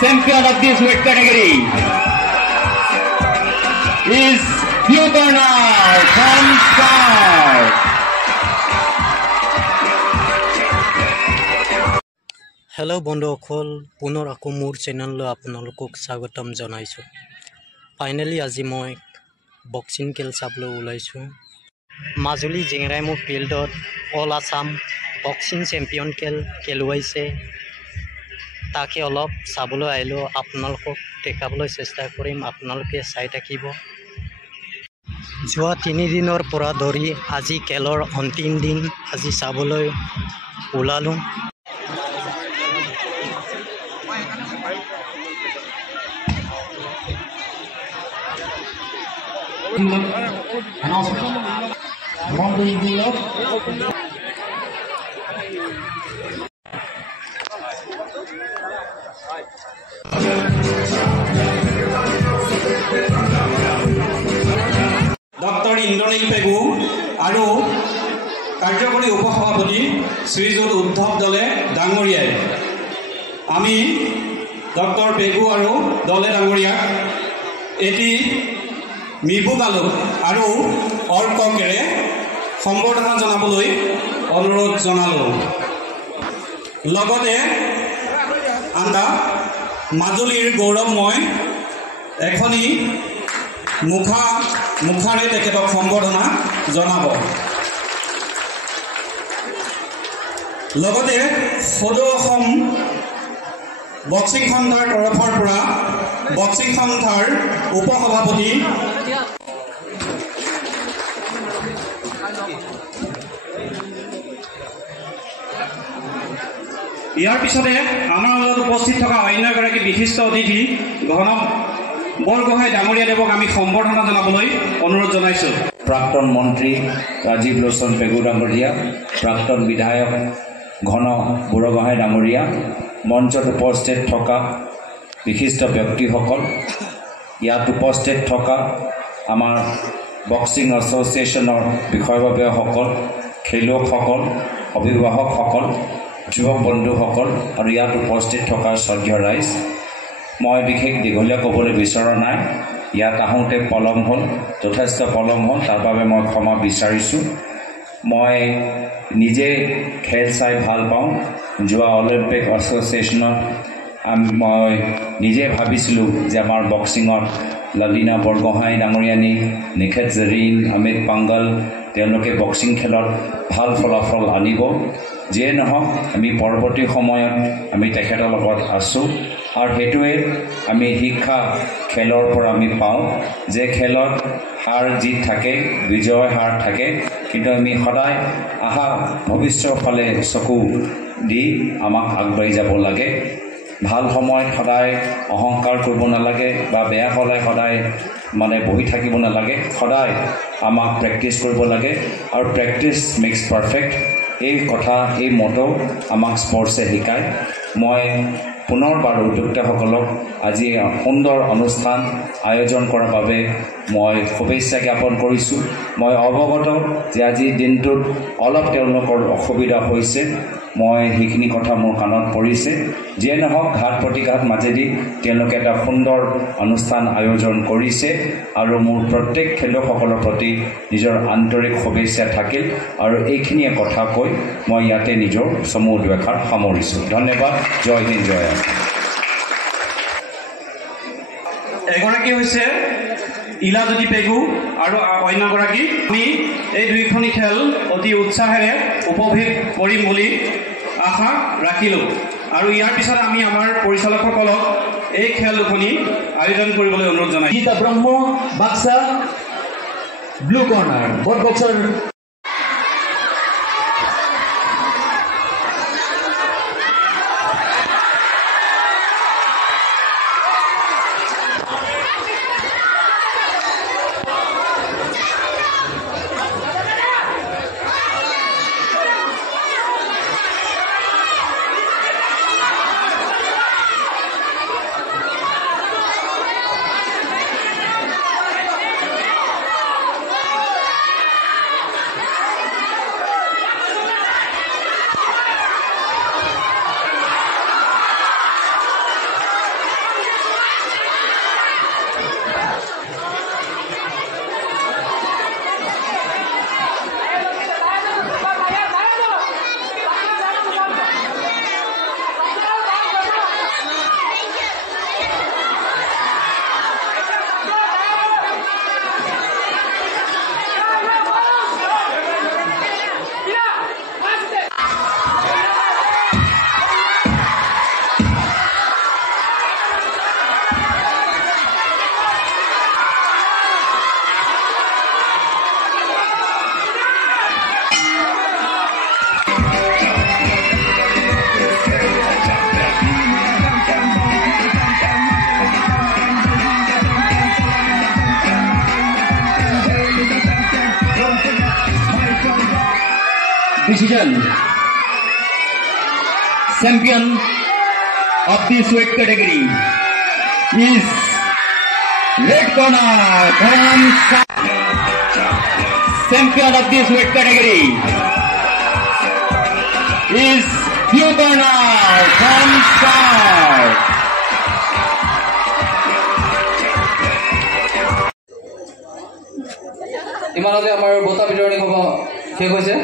champion of this weight category is Blue Corner from Star. Hello बंधुসকল पुनर आको मोर channel आपनालोকক स्वागतम जनाइছো फाइनली আজি মই बक्सिंग खेल चाबले ओलाइছো মাজুলী জিংৰাইমু ফিল্ডত অল আসাম বক্সিং চ্যাম্পিয়ন খেল খেলুৱাইছে তাকে অলপ চাবলৈ আইলো আপোনালোকক দেখাবলৈ চেষ্টা কৰিম আপোনালোকে চাই থাকিব যোৱা 3 দিনৰ পৰা ধৰি আজি খেলৰ অন্তিম দিন আজি চাবলৈ ওলালো ডক্টৰ ইন্দ্ৰনীল পেগু আৰ কাৰ্যকৰী উপসভাপতি শ্ৰীযুত উদ্ধৱ দলে ডাঙৰীয়াই আমি ডক্টৰ পেগু আৰ দলে ডাঙৰীয়াক এটি মিবু গালুক আৰ অৰ্ককেৰে সম্বৰ্ধনা জনাবলৈ অনুৰোধ জনালো লগতে আন্দা মাজুলীৰ গৌৰৱময় এখনি মুখাৰে তেখেতক সম্বৰ্ধনা জনাব লগতে সদৌ অসম বক্সিং সন্থাৰ তৰফৰ পৰা বক্সিং সন্থাৰ উপসভাপতি ইয়াৰ পিছতে আমাৰ লগত উপস্থিত থকা অন্য এগৰাকী বিশিষ্ট অতিথি ঘনক বৰগোহাঁই ডাঙৰীয়া দেৱক আমি সম্বৰ্ধনা জনাবলৈ অনুৰোধ জনাইছোঁ প্ৰাক্তন মন্ত্ৰী ৰাজীৱ লোচন পেগু ডাঙৰীয়া প্ৰাক্তন বিধায়ক ঘন বৰগোহাঁই ডাঙৰীয়া মঞ্চত উপস্থিত থকা বিশিষ্ট ব্যক্তিসকল ইয়াত উপস্থিত থকা আমাৰ বক্সিং এছ'চিয়েশ্যনৰ বিষয়ববীয়াসকল খেলুৱৈসকল অভিভাৱকসকল যুৱক বন্ধুসকল আৰু ইয়াত উপস্থিত থকা শ্ৰদ্ধেয় ৰাইজ মই বিশেষ দীঘলীয়া ক'বলৈ বিচৰা নাই ইয়াত আহোঁতে পলম হ'ল যথেষ্ট পলম হ'ল তাৰ বাবে মই ক্ষমা বিচাৰিছোঁ মই নিজে খেল চাই ভাল পাওঁ যোৱা অলিম্পিক এছ'চিয়েশ্যনত মই নিজে ভাবিছিলোঁ যে আমাৰ বক্সিঙত লালিনা বৰগোহাঁই ডাঙৰীয়ানী নিখেত জেৰিন অমিত পাংগল তেওঁলোকে বক্সিং খেলত ভাল ফলাফল আনিব যিয়ে নহওক আমি পৰৱৰ্তী সময়ত আমি তেখেতৰ লগত আছোঁ আৰু সেইটোৱে আমি শিক্ষা খেলৰ পৰা আমি পাওঁ যে খেলত হাৰ জিত থাকে বিজয় হাৰ থাকে কিন্তু আমি সদায় আহা ভৱিষ্যতৰ ফালে চকু দি আমাক আগবাঢ়ি যাব লাগে ভাল সময়ত সদায় অহংকাৰ কৰিব নালাগে বা বেয়া হ'লে সদায় বহি থাকিব নালাগে সদায় আমাক প্ৰেক্টিছ কৰিব লাগে আৰু প্ৰেক্টিছ মেক্স পাৰফেক্ট এই কথা এই মটো আমাক স্পৰ্টছে শিকায় মই পুনৰবাৰ উদ্যোক্তাসকলক আজি সুন্দৰ অনুষ্ঠান আয়োজন কৰাৰ বাবে মই শুভেচ্ছা জ্ঞাপন কৰিছোঁ মই অৱগত যে আজিৰ দিনটোত অলপ তেওঁলোকৰ অসুবিধা হৈছে মই সেইখিনি কথা মোৰ কাণত পৰিছে যিয়ে নহওক ঘাট প্ৰতিঘাত মাজেদি তেওঁলোকে এটা সুন্দৰ অনুষ্ঠান আয়োজন কৰিছে আৰু মোৰ প্ৰত্যেক খেলুৱৈসকলৰ প্ৰতি নিজৰ আন্তৰিক শুভেচ্ছা থাকিল আৰু এইখিনিয়ে কথা কৈ মই ইয়াতে নিজৰ চমু দুআষাৰ সামৰিছোঁ ধন্যবাদ জয় হিন্দ জয় এগৰাকী হৈছে ইলাজ্যোতি পেগু আৰু অন্য এগৰাকী আমি এই দুইখনি খেল অতি উৎসাহেৰে উপভোগ কৰিম বুলি আশা ৰাখিলোঁ আৰু ইয়াৰ পিছত আমি আমাৰ পৰিচালকসকলক এই খেল দুখনি আয়োজন কৰিবলৈ অনুৰোধ জনাইছোঁ গীতা ব্ৰহ্ম বাক্সা ব্লু কৰ্নাৰ বট boxer decision. Champion of this weight category is red corner Dharam Shah. Champion of this weight category is blue corner Dharam Shah. ইমানতে আমাৰ বঁটা বিতৰণী হ'ব শেষ হৈছে।